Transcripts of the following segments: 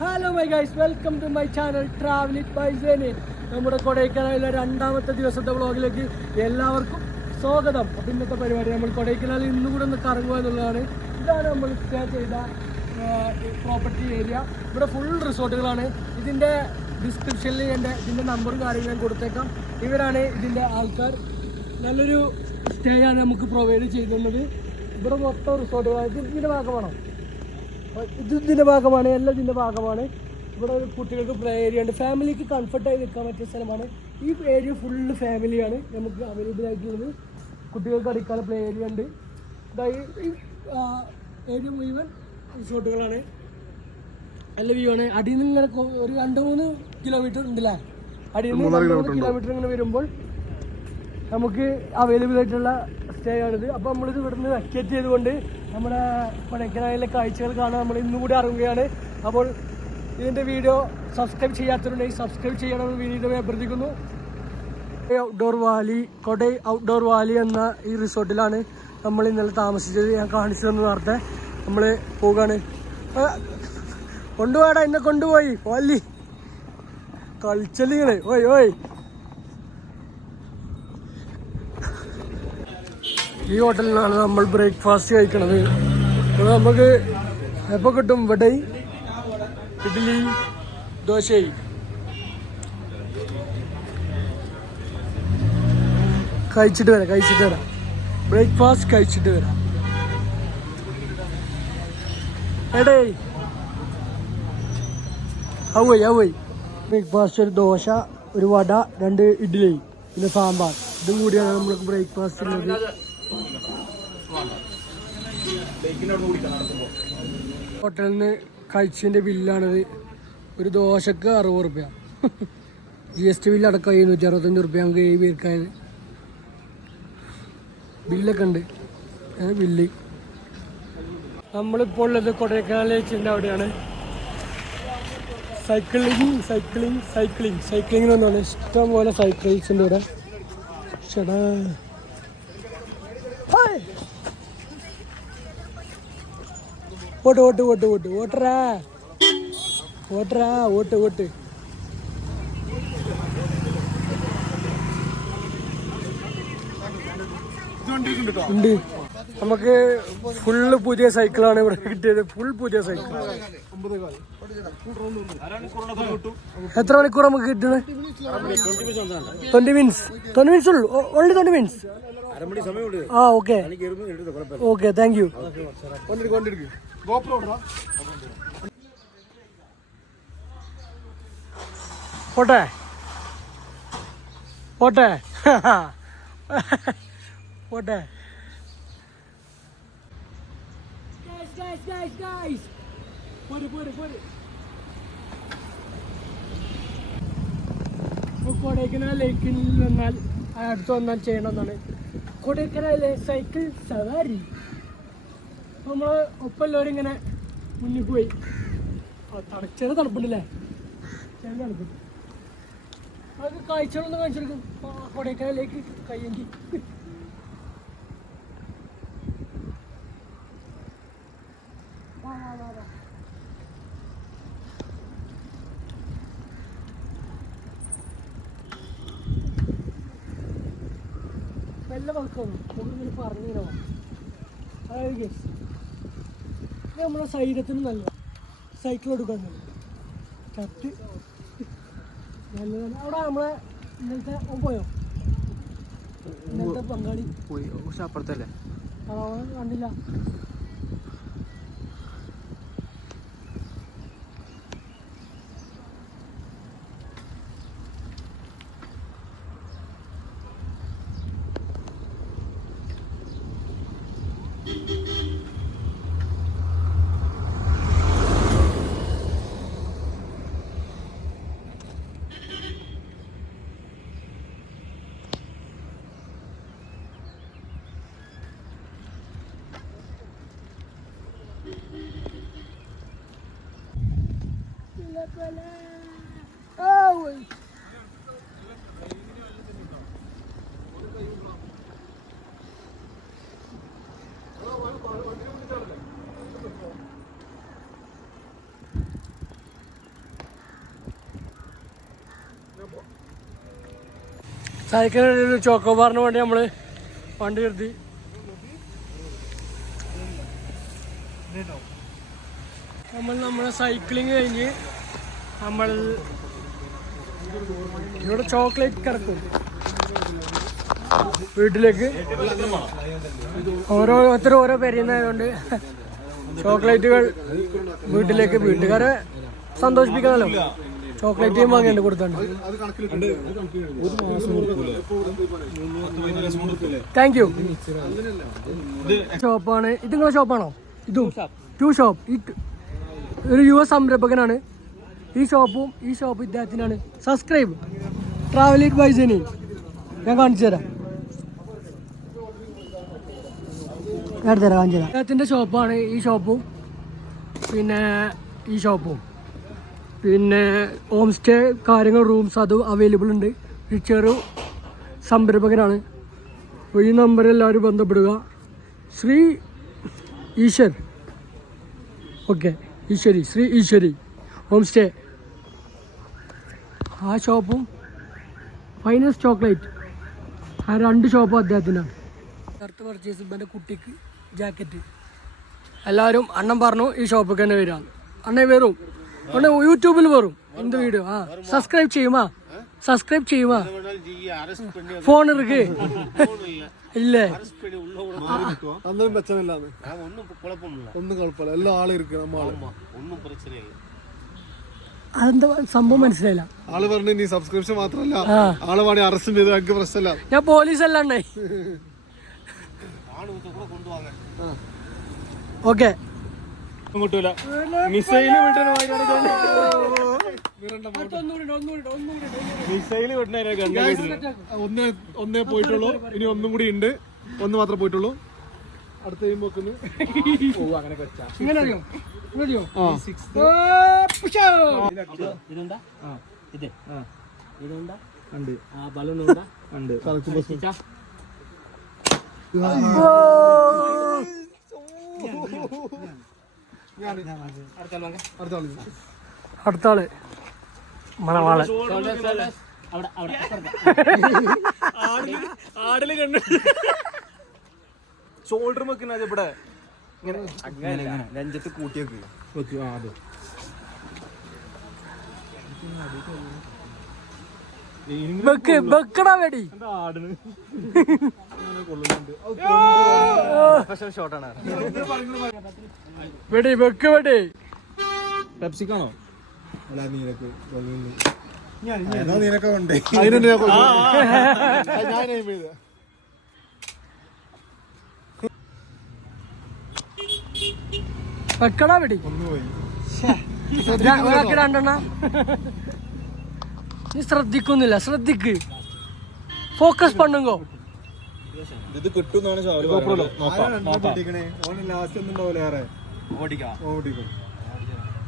Hello my guys, welcome to my channel travel it by Seni. നമ്മുടെ കൊടൈക്കനാലിലെ രണ്ടാമത്തെ ദിവസത്തെ വ്ളോഗിലേക്ക് എല്ലാവർക്കും സ്വാഗതം. അപ്പം ഇന്നത്തെ പരിപാടി നമ്മൾ കൊടൈക്കനാലിൽ ഇന്നും കൂടെ ഒന്ന് കറങ്ങുക എന്നുള്ളതാണ്. ഇതാണ് നമ്മൾ സ്റ്റേ ചെയ്ത പ്രോപ്പർട്ടി ഏരിയ. ഇവിടെ ഫുൾ റിസോർട്ടുകളാണ്. ഇതിൻ്റെ ഡിസ്ക്രിപ്ഷനിൽ ഇതിൻ്റെ നമ്പറും കാര്യങ്ങളും ഞാൻ കൊടുത്തേക്കാം. ഇവരാണ് ഇതിൻ്റെ ആൾക്കാർ. നല്ലൊരു സ്റ്റേ ആണ് നമുക്ക് പ്രൊവൈഡ് ചെയ്യുന്നത്. ഇവിടെ മൊത്തം റിസോർട്ടുകളാണ്. ഇതിൻ്റെ ഭാഗമാണോ? ഇതിൻ്റെ ഭാഗമാണ്, എല്ലാം ഇതിൻ്റെ ഭാഗമാണ്. ഇവിടെ കുട്ടികൾക്ക് പ്ലേ ഏരിയ ഉണ്ട്. ഫാമിലിക്ക് കംഫർട്ടായി നിൽക്കാൻ പറ്റിയ സ്ഥലമാണ്. ഈ ഏരിയ ഫുള്ള് ഫാമിലിയാണ് നമുക്ക് അവൈലബിൾ ആയിട്ടുള്ളത്. കുട്ടികൾക്ക് അടിക്കാനുള്ള പ്ലേ ഏരിയ ഉണ്ട്. ഈ ഏരിയ മുഴുവൻ റിസോർട്ടുകളാണ്. നല്ല വ്യൂ ആണ്. അടിയിൽ നിന്ന് ഇങ്ങനെ ഒരു 2-3 കിലോമീറ്റർ ഉണ്ടല്ലേ? അടിയിൽ നിന്ന് 3 കിലോമീറ്റർ ഇങ്ങനെ വരുമ്പോൾ നമുക്ക് അവൈലബിൾ ആയിട്ടുള്ള സ്റ്റേ ആണിത്. അപ്പോൾ നമ്മളിത് ഇവിടുന്ന് വെക്കേറ്റ് ചെയ്തുകൊണ്ട് നമ്മുടെ കൊടൈക്കനാലിലെ കാഴ്ചകൾ കാണാൻ നമ്മൾ ഇന്നും കൂടി ഇറങ്ങുകയാണ്. അപ്പോൾ ഇതിൻ്റെ വീഡിയോ സബ്സ്ക്രൈബ് ചെയ്യാത്തവരുണ്ടെങ്കിൽ സബ്സ്ക്രൈബ് ചെയ്യണമെന്ന് വീഡിയോ അഭ്യർത്ഥിക്കുന്നു. കൊടൈ ഔട്ട്ഡോർ വാലി എന്ന ഈ റിസോർട്ടിലാണ് നമ്മൾ ഇന്നലെ താമസിച്ചത്. ഞാൻ കാണിച്ചു തന്നു നേരത്തെ. നമ്മൾ പോവുകയാണ്. കൊണ്ടുപോടാ, എന്നെ കൊണ്ടുപോയി വാലി കളിച്ചല്ലിങ്ങള്. ഓയ് ഈ ഹോട്ടലിലാണ് നമ്മൾ ബ്രേക്ക്ഫാസ്റ്റ് കഴിക്കണത്. അപ്പോൾ നമുക്ക് എപ്പോൾ കിട്ടും? വടൈ, ഇഡ്ഡലി, ദോശ. കഴിച്ചിട്ട് വരാം. ബ്രേക്ക്ഫാസ്റ്റ് കഴിച്ചിട്ട് വരാം. എടേ ഔവൈ ബ്രേക്ക്ഫാസ്റ്റ് ഒരു ദോശ, ഒരു വട, 2 ഇഡ്ഡലി, പിന്നെ സാമ്പാർ. ഇതും കൂടിയാണ് നമ്മൾക്ക് ബ്രേക്ക്ഫാസ്റ്റ് ഉള്ളത്. ഹോട്ടലിൽ നിന്ന് കഴിച്ചതിൻ്റെ ബില്ലാണിത്. ഒരു ദോശക്ക് 60 റുപ്യ. GST ബില്ല് അടക്കം 765 റുപ്യ. നമുക്ക് 7 പേർക്കാണ് ബില്ലൊക്കെ ഉണ്ട്. ബില്ല് നമ്മളിപ്പോൾ ഉള്ളത് കൊടൈക്കനാൽ ലേക്കിൻ്റെ അവിടെയാണ്. സൈക്ലിംഗ് എന്നാണ്. ഇഷ്ടം പോലെ സൈക്കിൾസ് ഉണ്ട് ഇവിടെ. ചേട്ടാ ഓട്ട്. ഉണ്ട്. നമുക്ക് ഫുള്ള് പുതിയ സൈക്കിളാണ് ഇവിടെ കിട്ടിയത്. ഫുൾ പുതിയ സൈക്കിൾ. എത്ര മണിക്കൂർ നമുക്ക് കിട്ടുന്നത്? 20 മിനിറ്റ്സ് ഉള്ളൂ. Only 20 minutes. ആ, ഓക്കെ താങ്ക് യു. പോട്ടെ കൊടൈക്കനാൽ ലേക്കിൽ അടുത്ത് വന്നാൽ ചെയ്യണമെന്നാണ്. കൊടൈക്കനാലിലെ സൈക്കിൾ സവാരി. നമ്മൾ ഒപ്പമുള്ളവർ ഇങ്ങനെ മുന്നിൽ പോയി. ചെറിയ തണുപ്പുണ്ടല്ലേ? ചെറിയ തണുപ്പുണ്ട്. അതൊക്കെ കാഴ്ചകളൊന്നും കാണിച്ചെടുക്കും. കൊടൈക്കനാലിലേക്ക് കയ്യെങ്കിൽ നല്ല വർക്കാണ്. നമ്മളിങ്ങനെ പറഞ്ഞിങ്ങനെ പോകാം. അതായത് ഇത് നമ്മളെ ശരീരത്തിന് നല്ല സൈക്കിൾ എടുക്കാൻ കറക്റ്റ് നല്ലതാണ്. അവിടെ നമ്മളെ ഇന്നലത്തെ പോയോ? ഇന്നലത്തെ പങ്കാളി പോയി. അപ്പുറത്തല്ലേ? കണ്ടില്ല. സൈക്കിളിൽ ചോക്കോബാറിന് വേണ്ടി നമ്മള് വണ്ടി നിർത്തി. നമ്മളെ സൈക്ലിങ് കഴിഞ്ഞ് നമ്മൾ ഇവിടെ ചോക്ലേറ്റ് കിടക്കും വീട്ടിലേക്ക്. ഓരോരുത്തരും ഓരോ പെരുന്നായതുകൊണ്ട് ചോക്ലേറ്റുകൾ വീട്ടിലേക്ക് വീട്ടുകാരെ സന്തോഷിപ്പിക്കണല്ലോ. ചോക്ലേറ്റ് വാങ്ങിയുണ്ട് കൊടുത്തുണ്ട്. Thank you. ഷോപ്പാണ് ഇത്, നിങ്ങളെ ഷോപ്പാണോ? ഇതും ടു ഷോപ്പ്. ഒരു യുവ സംരംഭകനാണ്. ഈ ഷോപ്പ് ഇദ്ദേഹത്തിനാണ്. Subscribe travelling by Jenin. ഞാൻ കാണിച്ചു തരാം. അദ്ദേഹത്തിൻ്റെ ഷോപ്പാണ് ഈ ഷോപ്പും പിന്നെ ഈ ഷോപ്പും. പിന്നെ ഹോം സ്റ്റേ കാര്യങ്ങൾ റൂംസ് അതും അവൈലബിൾ ഉണ്ട്. ഈ ചെറു സംരംഭകനാണ്. അപ്പോൾ ഈ നമ്പറിൽ എല്ലാവരും ബന്ധപ്പെടുക. ശ്രീ ഈശ്വർ, ഓക്കെ, ഈശ്വരി, ശ്രീ ഈശ്വരി ഹോം സ്റ്റേ. ആ ഷോപ്പും ഫൈനസ്റ്റ് ചോക്ലേറ്റ്, ആ 2 ഷോപ്പും അദ്ദേഹത്തിനാണ്. ഷർട്ട് പർച്ചേസ് എൻ്റെ കുട്ടിക്ക് ജാക്കറ്റ്. എല്ലാവരും അണ്ണൻ പറഞ്ഞു ഈ ഷോപ്പിൽ തന്നെ വരാം. അണ്ണൻ വരും, അണ്ണൻ യൂട്യൂബിൽ വരും. എന്ത് വീഡിയോ? സബ്സ്ക്രൈബ് ചെയ്യുമാ? സബ്സ്ക്രൈബ് ചെയ്യുമാ? ഫോൺ ഇருக்கு ഇല്ലേ? ഒന്നും പ്രശ്നമില്ല, ഒന്നും കുഴപ്പമില്ല. എല്ലാ ആളും ഇരിക്കും. അതെന്താ സംഭവം മനസ്സിലായില്ല. ആള് പറഞ്ഞു നീ സബ്സ്ക്രിപ്ഷൻ മാത്രല്ല, ആള് വേണേ അറസ്റ്റ് ചെയ്ത് എനിക്ക് പ്രശ്നമില്ല. ഞാൻ പോലീസ് അല്ലാണ്ടേ. ഓക്കെ, ഒന്നേ പോയിട്ടുള്ളൂ. ഇനി ഒന്നും കൂടി ഉണ്ട്. ഒന്ന് മാത്രമേ പോയിട്ടുള്ളൂ. അടുത്ത വെക്കുന്നു. അടുത്താള് മണവാളൻ. ആടില് കണ്ടു ഷോൾഡർ വെക്കുന്നത് ഇവിടെ രഞ്ജത്ത് കൂട്ടിയൊക്കെ വെക്കടാ വെടി. ഷോട്ടാണ് വെടി വെക്ക് വെടി. പെപ്സിക്കാണോ? നിനക്ക് ഉണ്ട്. വെക്കടാ വെടി. ഒരാൾക്ക് 2 എണ്ണം. നീ ശ്രദ്ധിക്കുന്നില്ല, ശ്രദ്ധിക്ക്, ഫോക്കസ് പണ്ണുങ്കോ. ഇത് കിട്ടുന്നാണ്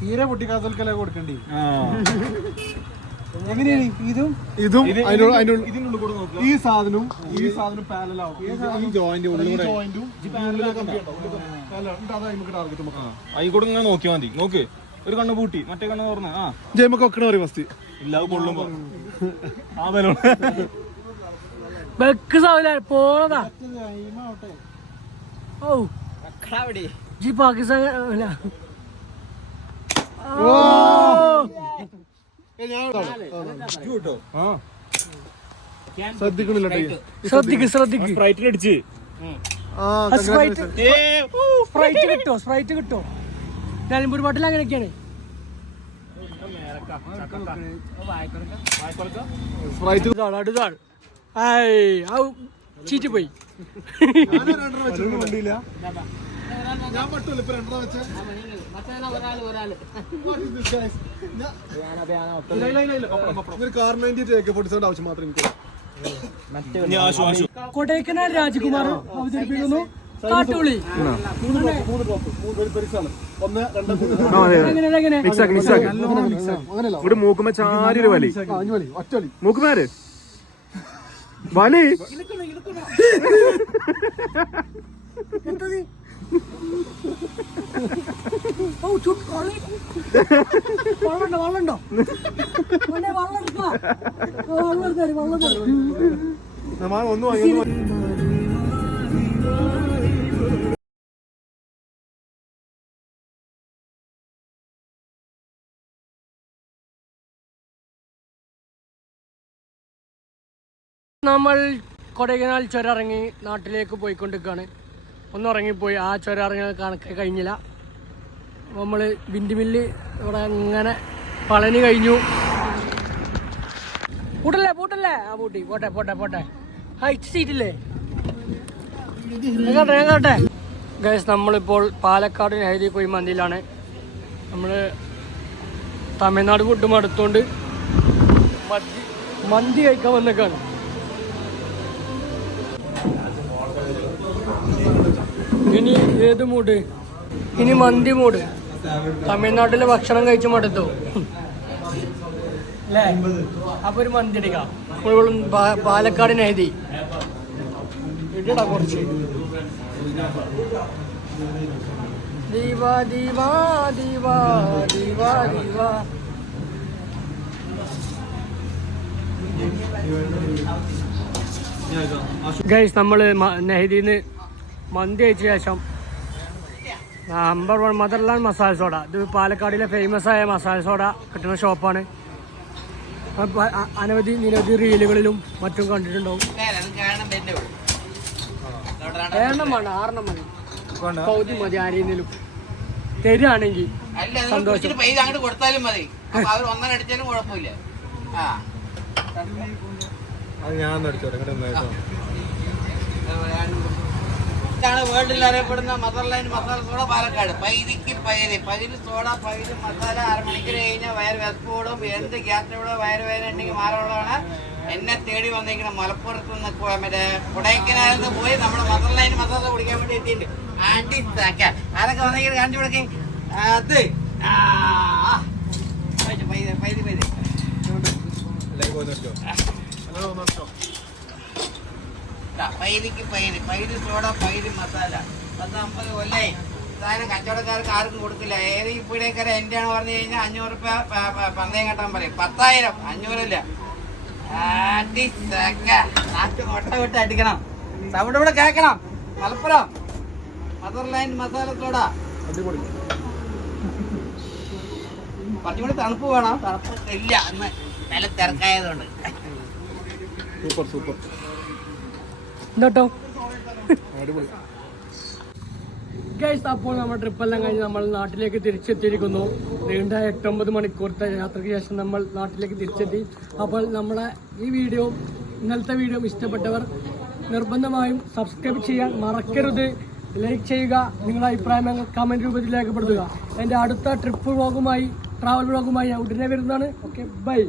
തീരെ പൊട്ടിക്കാത്തൽക്കല്ലേ കൊടുക്കണ്ടി. എങ്ങനെയാണ് ഇതും ഇതും ഈ സാധനവും പാരലാവും. ഈ ജോയിന്റ് ആയിക്കോട്ടെ, ഇങ്ങനെ നോക്കിയാ മതി. നോക്ക്, ഒരു കണ്ണ് പൂട്ടി മറ്റേ കണ്ണ് തുറന്ന് ജയമൊക്കെ വെക്കണ പറയും ഫസ്റ്റ്. ഇല്ല കൊള്ളുമ്പോ ആ ബലൂൺ ബെക്ക് സാവില്ല പോണതാ. ഓ ജി പാകിസ്ഥാൻ ശ്രദ്ധിക്കണില്ല. ശ്രദ്ധിക്ക് ശ്രദ്ധിക്ക്. സ്പ്രൈറ്റിലടിച്ച് സ്പ്രൈറ്റ് കിട്ടോ? നിലമ്പൂർ പാട്ടിൽ അങ്ങനെയൊക്കെയാണ്. അടുത്താൾ ചീറ്റ് പോയി. ഞാൻ പറ്റൂല ഇപ്പൊ 2 വെച്ച കാറിന് വേണ്ടിട്ട് AK-47 ആവശ്യം മാത്രം എനിക്ക്. കൊടൈക്കനാൽ രാജകുമാർ അവതരിപ്പിക്കുന്നു കാട്ടുള്ളി. ഇവിടെ മൂക്കുമ്പോ ചാരി വലി മൂക്കുമാര് വലി വെള്ളമുണ്ടോ ഒന്ന് വാങ്ങി നമ്മൾ കൊടൈക്കനാൽ ചുരം ഇറങ്ങി നാട്ടിലേക്ക് പോയിക്കൊണ്ടിരിക്കുകയാണ്. ഒന്ന് ഇറങ്ങിപ്പോയി, ആ ചുരം ഇറങ്ങി കണക്ക് കഴിഞ്ഞില്ല. നമ്മൾ വിൻഡ്മില്ല് ഇവിടെ അങ്ങനെ പളനി കഴിഞ്ഞു. പൂട്ടല്ലേ ആ പൂട്ടി പോട്ടെ ഹൈറ്റ് സീറ്റില്ലേ കേട്ടെ. ഗൈസ് നമ്മളിപ്പോൾ പാലക്കാട് നെഹ്ദി പോയി മന്തിയിലാണ്. നമ്മൾ തമിഴ്നാട് ഫുഡ് മടുത്തോണ്ട് മന്തി കഴിക്കാൻ വന്നേക്കാണ്. ഇനി ഏത് മൂഡ്? ഇനി മന്തി മൂഡ്. തമിഴ്നാട്ടിലെ ഭക്ഷണം കഴിച്ച് മടുത്തു അല്ലേ? അപ്പൊ ഒരു മന്തി എടുക്കാം. പാലക്കാട് നെഹ്ദി ഇടാ കുറച്ച്. ദീവാ ദീവാ ദീവാ ദീവാ ദീവാ. ഗൈസ് നമ്മള് നെഹ്ദിന്ന് മന്തി കഴിച്ച ശേഷം നമ്പർ 1 മദർലാൻഡ് മസാല സോഡ. ഇത് പാലക്കാടിലെ ഫേമസ് ആയ മസാല സോഡ കിട്ടുന്ന ഷോപ്പാണ്. നിരവധി റീലുകളിലും മറ്റും കണ്ടിട്ടുണ്ടാവും. 6 മതി പൗതി മതി. ആരെയും തരികയാണെങ്കിൽ സന്തോഷം. പൈസ അങ്ങോട്ട് കൊടുത്താലും മതി, അവർ ഒന്നടിച്ചാലും കുഴപ്പമില്ല. ഇതാണ് വേൾഡിൽ അറിയപ്പെടുന്ന മദർലാൻഡ് മസാല സോഡ പാലക്കാട്. പൈരിക്ക് പൈര് സോഡ, പൈര് മസാല. 1/2 മണിക്കൂർ കഴിഞ്ഞാൽ വയറ് വിശപ്പോടും. എന്ത് ഗ്യാസിനോട് വയറുവേദന ഉണ്ടെങ്കിൽ മാറുള്ളതാണ്. എന്നെ തേടി വന്നിരിക്കണം. മലപ്പുറത്ത് നിന്ന് മറ്റേ കൊടൈക്കനാലിൽ നിന്ന് പോയി നമ്മുടെ മദർലാൻഡ് മസാല കുടിക്കാൻ വേണ്ടി എത്തിയിട്ടുണ്ട്. ആന്റി ആരൊക്കെ വന്നിരിക്കുന്നത് കാണിച്ചു കൊടുക്കേ. അത് പൈര് സോഡ, പൈര് മസാല. 10-50 കൊല്ലായി സാധനം കച്ചവടക്കാർക്ക് ആർക്കും കൊടുക്കില്ല. ഏത് ഇപ്പോഴേക്കാരെ എൻ്റെ ആണ് പറഞ്ഞു കഴിഞ്ഞാൽ 500 രൂപ പന്തയം കെട്ടാൻ പറയും. 10,000 500 മുട്ട വിട്ട് അടിക്കണം. സൗണ്ട് ഇവിടെ കേൾക്കണം. Malappuram motherland masala soda. കുറച്ചുകൂടി തണുപ്പ് വേണം. തണുപ്പ് ഇല്ല അന്ന് നല്ല തിരക്കായതുകൊണ്ട്. സൂപ്പർ കേട്ടോ ഗൈസ്. അപ്പോൾ നമ്മുടെ ട്രിപ്പെല്ലാം കഴിഞ്ഞ് നമ്മൾ നാട്ടിലേക്ക് തിരിച്ചെത്തിയിരിക്കുന്നു. നീണ്ട 8-9 മണിക്കൂറത്തെ യാത്രയ്ക്ക് ശേഷം നമ്മൾ നാട്ടിലേക്ക് തിരിച്ചെത്തി. അപ്പോൾ നമ്മളെ ഈ വീഡിയോ, ഇന്നലത്തെ വീഡിയോ ഇഷ്ടപ്പെട്ടവർ നിർബന്ധമായും സബ്സ്ക്രൈബ് ചെയ്യാൻ മറക്കരുത്. ലൈക്ക് ചെയ്യുക. നിങ്ങളുടെ അഭിപ്രായം കമൻറ്റ് രൂപത്തിൽ രേഖപ്പെടുത്തുക. എൻ്റെ അടുത്ത ട്രിപ്പ് വ്ളോഗുമായി, ട്രാവൽ വ്ളോഗുമായി ഞാൻ ഉടനെ വരുന്നതാണ്. Okay, by.